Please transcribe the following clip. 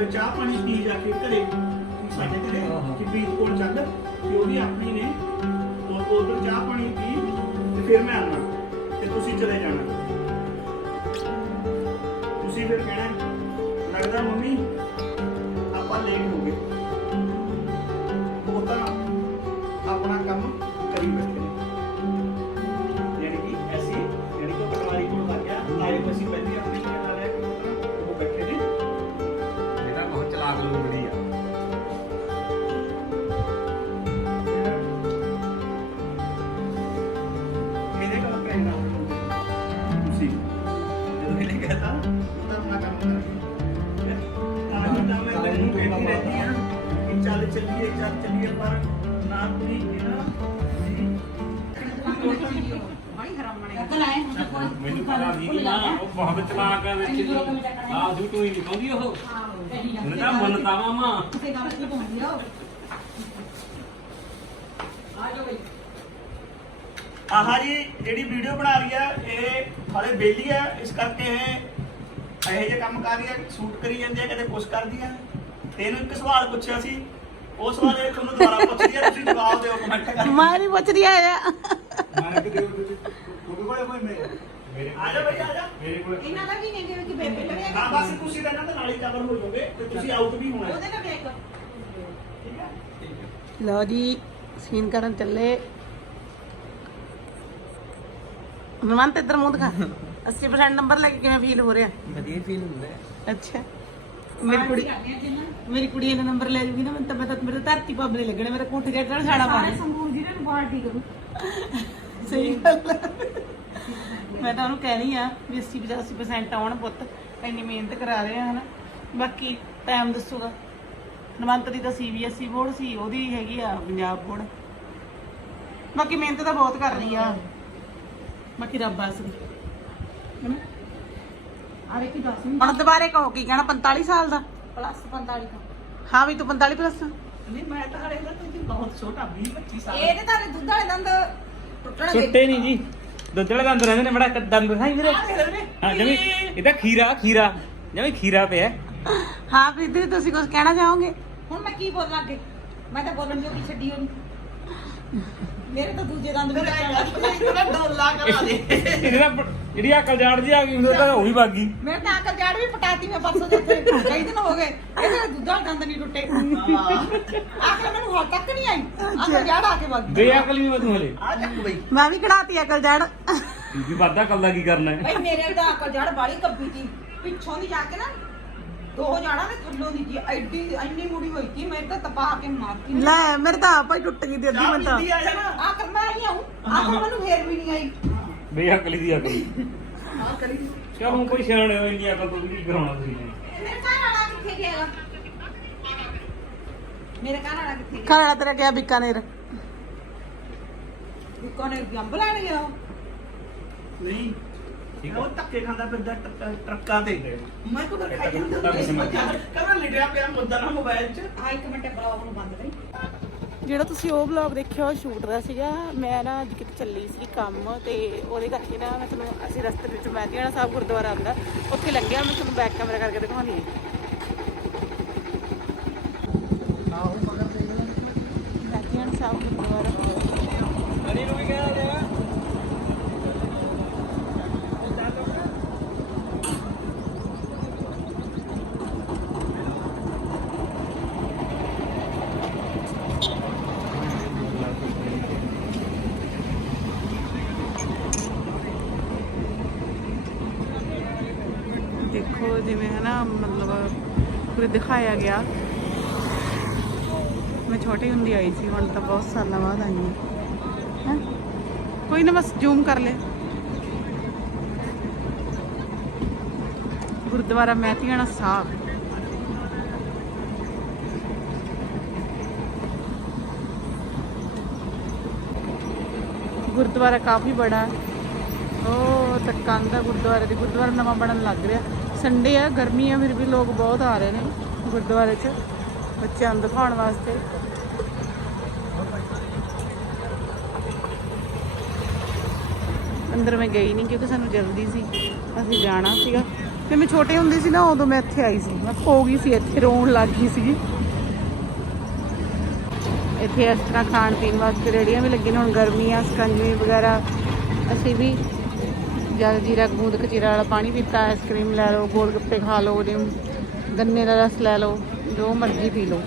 ਅਹ ਚਾਹ ਪਾਣੀ ਪੀ ਜਾ ਕੇ ਘਰੇ ਸਾਡੇ ਘਰੇ। ਕਿ ਪ੍ਰੀਤ ਕੋਲ ਚੱਲ ਤੇ ਉਹ ਵੀ ਆਪਣੀ ਨੇ ਉਹ ਉਧਰ ਚਾਹ ਪਾਣੀ ਪੀ ਤੇ ਫਿਰ ਮੈਂ ਆਉਣਾ ਤੇ ਤੁਸੀਂ ਚਲੇ ਜਾਣਾ ਤੁਸੀਂ ਫਿਰ ਕਹਿਣਾ ਲੱਗਦਾ ਮੰਮੀ ਆਪਾਂ ਲੇਟ ਹੋ ਗਏ ਇਹਦਾ ਬਹੁਤ ਚਲਾਕ ਲੋੜੀ ਆ ਮੇਰੇ ਕੋਲ ਕਹਿਣਾ ਤੁਸੀਂ ਜਦੋਂ ਇਹਨੇ ਕਹਤਾ ਤਾਂ ਆਪਣਾ ਕੰਮ ਕਰਾਂਗੇ ਤਾਂ ਹੀ ਤਾਂ ਮੈਂ ਤੈਨੂੰ ਕਹਿੰਦੀ ਰਹਿੰਦੀ ਹਾਂ ਕਿ ਚੱਲ ਚੱਲੀਏ ਚੱਲ ਚੱਲੀਏ ਪਰ ਨਾ ਤੁਸੀਂ ਇਹਨਾਂ ਮੈਨੂੰ ਪਤਾ ਨਹੀਂ ਕਿ ਨਾ ਉਹ ਬਹੁਤ ਚਲਾਕ ਆ ਵਿੱਚ ਆ ਜੂ ਤੂੰ ਹੀ ਨਿਕਾਉਂਦੀ ਉਹ ਉਹਨੇ ਤਾਂ ਮੰਨਤਾ ਮਾਮਾ ਆਹ ਜੀ ਜਿਹੜੀ ਵੀਡੀਓ ਬਣਾ ਰਹੀ ਆ ਇਹ ਹਾਲੇ ਬੇਲੀ ਆ ਇਸ ਕਰਕੇ ਇਹ ਇਹੋ ਜਿਹੇ ਕੰਮ ਕਰ ਰਹੀ ਆ ਸ਼ੂਟ ਕਰੀ ਜਾਂਦੀ ਆ ਕਦੇ ਕੁਛ ਕਰਦੀ ਆ। ਤੇ ਇਹਨੂੰ ਇੱਕ ਸਵਾਲ ਪੁੱਛਿਆ ਸੀ ਉਹ ਸਵਾਲ ਇਹ ਤੁਹਾਨੂੰ ਦੁਬਾਰਾ ਪੁੱਛਦੀ ਆ ਤੁਸੀਂ ਜਵਾਬ ਦਿਓ ਕਮੈਂਟ ਕਰਕੇ। ਮੈਂ ਨਹੀਂ ਪੁੱਛਦੀ ਆ ਮਾਰ ਕੇ ਦਿਓ ਕੋਈ ਕੋਈ ਕੋਈ ਮੇਰੇ ਮੇਰੇ ਆ ਜਾ ਬਈ ਆ ਜਾ ਮੇਰੇ ਕੋਲ ਇਹਨਾਂ ਦਾ ਵੀ ਨਹੀਂ ਜਿਵੇਂ ਕਿ ਬੇਬੇ ਲਵੇ ਹਾਂ ਬਸ ਤੁਸੀਂ ਤਾਂ ਇਹਨਾਂ ਦੇ ਨਾਲ ਹੀ ਕਵਰ ਹੋ ਜਾਓਗੇ ਤੇ ਤੁਸੀਂ ਆਊਟ ਵੀ ਹੋਣਾ ਹੈ। ਉਹਦੇ ਨਾਲ ਵੇਖ ਠੀਕ ਹੈ? ਲਓ ਜੀ ਸੀਨ ਕਰਨ ਚੱਲੇ। ਮਨਵੰਤ ਇੱਧਰ ਮੂੰਹ ਦਿਖਾ। 80% ਨੰਬਰ ਲੈ ਕੇ ਕਿਵੇਂ ਫੀਲ ਹੋ ਰਿਹਾ? ਵਧੀਆ ਫੀਲ ਹੁੰਦਾ ਹੈ ਅੱਛਾ। ਮੇਰੀ ਕੁੜੀ ਮੇਰੀ ਕੁੜੀ ਨੰਬਰ ਲੈ ਜੂਗੀ ਨਾ ਮੈਂ ਤਾਂ ਮੈਂ ਤਾਂ ਮੇਰੇ ਧਰਤੀ ਪਾਬਲੇ ਲੱਗਣੇ ਮੇਰੇ ਕੋਠੇ ਗੇਟ ਨਾਲ ਛਾੜਾ ਸਾਰੇ ਸੰਗੂਰ ਜੀ ਨੂੰ ਬਾਹਰ ਠੀਕ ਕਰੂ। ਸਹੀ ਗੱਲ। ਮੈਂ ਤਾਂ ਉਹਨੂੰ ਕਹਿਣੀ ਆ ਵੀ 80 85% ਆਉਣ ਪੁੱਤ ਇੰਨੀ ਮਿਹਨਤ ਕਰਾ ਰਹੇ ਆ ਹਨਾ। ਬਾਕੀ ਟਾਈਮ ਦੱਸੂਗਾ। ਨਵੰਤ ਦੀ ਤਾਂ ਸੀਬੀਐਸਈ ਬੋਰਡ ਸੀ ਉਹਦੀ ਹੈਗੀ ਆ ਪੰਜਾਬ ਬੋਰਡ। ਬਾਕੀ ਮਿਹਨਤ ਤਾਂ ਬਹੁਤ ਕਰ ਰਹੀ ਆ। ਬਾਕੀ ਰੱਬ ਆਸਰੀ। ਕਿ ਦੱਸ ਨਹੀਂ ਹੁਣ ਦੁਬਾਰੇ ਕਹੋ ਕੀ ਕਹਿਣਾ 45 ਸਾਲ ਦਾ? ਪਲੱਸ 45 ਦਾ ਹਾਂ ਵੀ ਤੂੰ 45 ਪਲੱਸ ਨਹੀਂ ਮੈਂ ਤਾਂ ਹਲੇ ਤਾਂ ਤੁਸੀਂ ਬਹੁਤ ਛੋਟਾ 20 25 ਸਾਲ। ਇਹਦੇ ਤਾਂ ਦੁੱਧ ਵਾਲੇ ਦੰਦ ਟੁੱਟਣ ਛੁੱਟੇ ਨਹੀਂ ਜੀ। ਦੁੱਧ ਵਾਲੇ ਦੰਦ ਰਹਿੰਦੇ ਨੇ ਬੜਾ ਦੰਦ ਦਿਖਾਈ ਵੀਰੇ। ਹਾਂ ਜਮੀ ਇਹਦਾ ਖੀਰਾ ਖੀਰਾ ਜਮੀ ਖੀਰਾ ਪਿਆ। ਹਾਂ ਪ੍ਰੀਤੀ ਤੁਸੀਂ ਕੁਝ ਕਹਿਣਾ ਚਾਹੋਗੇ? ਹੁਣ ਮੈਂ ਕੀ ਬੋਲਾਂ ਅੱਗੇ? ਮੈਂ ਤਾਂ ਬੋਲਣ ਜੋਗੀ ਛੱਡੀ ਹੋਣੀ। ਮੇਰੇ ਤਾਂ ਦੂਜੇ ਦੰਦ ਵੀ ਟੁੱਟਣ ਲੱਗ ਪਏ ਇਹਦਾ ਡੋਲਾ ਕਰਾ ਦੇ। ਇਹਦਾ ਪ- ਜਿਹੜੀ ਅਕਲ ਜਾੜ ਜੀ ਆ ਗਈ ਉਹ ਤਾਂ ਉਹ ਵੀ ਵਗ ਗਈ। ਮੇਰੇ ਤਾਂ ਅਕਲ ਜਾੜ ਵੀ ਪਟਾਤੀ ਮੈਂ ਪਰਸੋਂ ਦੇ ਇੱਥੇ ਕਈ ਦਿਨ ਹੋ ਗਏ। ਇਹਦੇ ਦੁੱਧ ਵਾਲੇ ਦੰਦ ਨਹੀਂ ਟੁੱਟੇ। ਅਕਲ ਮੈਨੂੰ ਹਾਲ ਤੱਕ ਨਹੀਂ ਆਈ। ਅਕਲ ਜਾੜ ਆ ਕੇ ਵਗ ਗਈ। ਬੇਅਕਲ ਵੀ ਮੈਂ ਤੂੰ ਹਲੇ। ਆ ਚੱਕ ਬਈ। ਮੈਂ ਵੀ ਕਢਾਤੀ ਅਕਲ ਜੜ ਵੀ ਵਾਦਾ ਕੱਲ ਦਾ ਕੀ ਕਰਨਾ ਹੈ? ਭਾਈ ਮੇਰੇ ਤਾਂ ਅਕਲ ਜਾੜ ਬਾਲੀ ਕੱਬੀ ਸੀ ਪਿੱਛੋਂ ਦੀ ਜਾ ਕੇ ਨਾ ਦੋ ਜਾੜਾ ਨੇ ਥੱਲੋਂ ਦੀ ਜੀ ਐਡੀ ਐਨੀ ਮੁੜੀ ਹੋਈ ਸੀ ਮੈਂ ਤਾਂ ਤਪਾ ਕੇ ਮਾਰਤੀ। ਲੈ ਮੇਰੇ ਤਾਂ ਆਪਾ ਹੀ ਟੁੱਟ ਗਈ ਦੀ ਅੱਧੀ ਮਿੰਟ ਪੀਂਦੀ ਆ ਜਾਣਾ ਆਕਰ ਮੈਂ ਨਹੀਂ ਆਉਂ ਆਕਰ ਮੈਨੂੰ ਫੇਰ ਵੀ ਨਹੀਂ ਆਈ। ਬੇਅਕਲੀ ਦੀ ਅਕਲ। ਆ ਕਰੀ। ਚਲ ਕੋਈ ਸਿਆਣੇ ਹੋ ਇੰਨੀ ਅਕਲ ਤੋਂ ਵੀ ਕੀ ਕਰਾਉਣਾ ਤੁਸੀਂ? ਮੇਰੇ ਘਰ ਵਾਲਾ ਕਿੱਥੇ ਗਿਆ ਮੇਰੇ ਘਰ ਵਾਲਾ ਕਿੱਥੇ ਗਿਆ? ਘਰ ਵਾਲਾ ਤੇਰਾ ਗਿਆ ਬੀਕਾਨੇਰ? ਦੁਕਾਨ ਨੇ ਜੰਬ ਲੈਣ ਗਿਆ ਉਹ। ਨਹੀਂ। ਠੀਕ ਉਹ ਧੱਕੇ ਖਾਂਦਾ ਫਿਰਦਾ ਟਰੱਕ- ਟਰੱਕਾਂ ਤੇ। ਮੈਂ ਕੋ ਖਾਈ ਟਰੱਕ ਜਾਂਦਾ ਸਮਝ ਗਿਆ। ਕਰਾਂ ਲਿਟਿਆ ਪਿਆ ਮੁੱਦਾ ਨਾ ਮੋਬਾਈਲ 'ਚ। ਆ ਇੱਕ ਮਿੰਟ ਬਲੌਗ ਨੂੰ ਬੰਦ ਕਰੀ। ਜਿਹੜਾ ਤੁਸੀਂ ਉਹ ਵਲੌਗ ਦੇਖਿਆ ਉਹ ਸ਼ੂਟ ਦਾ ਸੀਗਾ। ਮੈਂ ਨਾ ਅੱਜ ਕਿਤੇ ਚੱਲੀ ਸੀ ਕੰਮ ਤੇ ਉਹਦੇ ਕਰਕੇ ਨਾ ਮੈਂ ਤੁਹਾਨੂੰ ਅਸੀਂ ਰਸਤੇ ਵਿੱਚ ਮਹਿਤੀਆਣਾ ਸਾਹਿਬ ਗੁਰਦੁਆਰਾ ਆਉਂਦਾ। ਉੱਥੇ ਲੰਘਿਆ ਮੈਂ ਤੁਹਾਨੂੰ ਬੈਕ ਕੈਮਰਾ ਕਰਕੇ ਦਿਖਾਉਣੀ ਹੈ। ਮਹਿਤੀਆਣਾ ਸਾਹਿਬ ਗੁਰਦੁਆਰਾ। ਅਰੇ ਨੂੰ ਵੀ ਕਹਿ ਰਿਹਾ ਦੇਖੋ ਜਿਵੇਂ ਹਨਾ, ਮਤਲਬ ਪੂਰੇ ਦਿਖਾਇਆ ਗਿਆ। ਮੈਂ ਛੋਟੀ ਹੁੰਦੀ ਆਈ ਸੀ, ਹੁਣ ਤਾਂ ਬਹੁਤ ਸਾਲਾਂ ਬਾਅਦ ਆਈ ਹਾਂ। ਕੋਈ ਨਾ, ਬਸ ਜ਼ੂਮ ਕਰ ਲੈ। ਗੁਰਦੁਆਰਾ ਮਹਿਤੀਆਣਾ ਸਾਹਿਬ। ਗੁਰਦੁਆਰਾ ਕਾਫੀ ਬੜਾ ਹੈ। ਉਹ ਤੱਕਾਂਦਾ ਗੁਰਦੁਆਰੇ ਦੇ, ਗੁਰਦੁਆਰਾ ਨਵਾਂ ਬਣਨ ਲੱਗ ਰਿਹਾ। ਸੰਡੇ ਆ, ਗਰਮੀ ਆ, ਫਿਰ ਵੀ ਲੋਕ ਬਹੁਤ ਆ ਰਹੇ ਨੇ ਗੁਰਦੁਆਰੇ 'ਚ, ਬੱਚਿਆਂ ਨੂੰ ਦਿਖਾਉਣ ਵਾਸਤੇ। ਅੰਦਰ ਮੈਂ ਗਈ ਨਹੀਂ ਕਿਉਂਕਿ ਸਾਨੂੰ ਜਲਦੀ ਸੀ, ਅਸੀਂ ਜਾਣਾ ਸੀਗਾ। ਤੇ ਮੈਂ ਛੋਟੇ ਹੁੰਦੀ ਸੀ ਨਾ, ਉਦੋਂ ਮੈਂ ਇੱਥੇ ਆਈ ਸੀ। ਮੈਂ ਖੋ ਗਈ ਸੀ, ਇੱਥੇ ਰੋਣ ਲੱਗ ਗਈ ਸੀ ਇੱਥੇ ਇਸ ਤਰ੍ਹਾਂ ਖਾਣ ਪੀਣ ਵਾਸਤੇ ਰੇੜੀਆਂ ਵੀ ਲੱਗੀਆਂ ਨੇ, ਹੁਣ ਗਰਮੀ ਆ, ਸਕੰਜਵੀ ਵਗੈਰਾ, ਅਸੀਂ ਵੀ ਜਲ ਜੀਰਾ ਗੂੰਦ ਕਚੀਰਾ ਵਾਲਾ ਪਾਣੀ ਪੀਤਾ ਆਈਸਕ੍ਰੀਮ ਲੈ ਲਓ, ਗੋਲ ਗੱਪੇ ਖਾ ਲਓ ਜਿਵੇਂ ਗੰਨੇ ਦਾ ਰਸ ਲੈ ਲਓ, ਜੋ ਮਰਜ਼ੀ ਪੀ ਲਓ।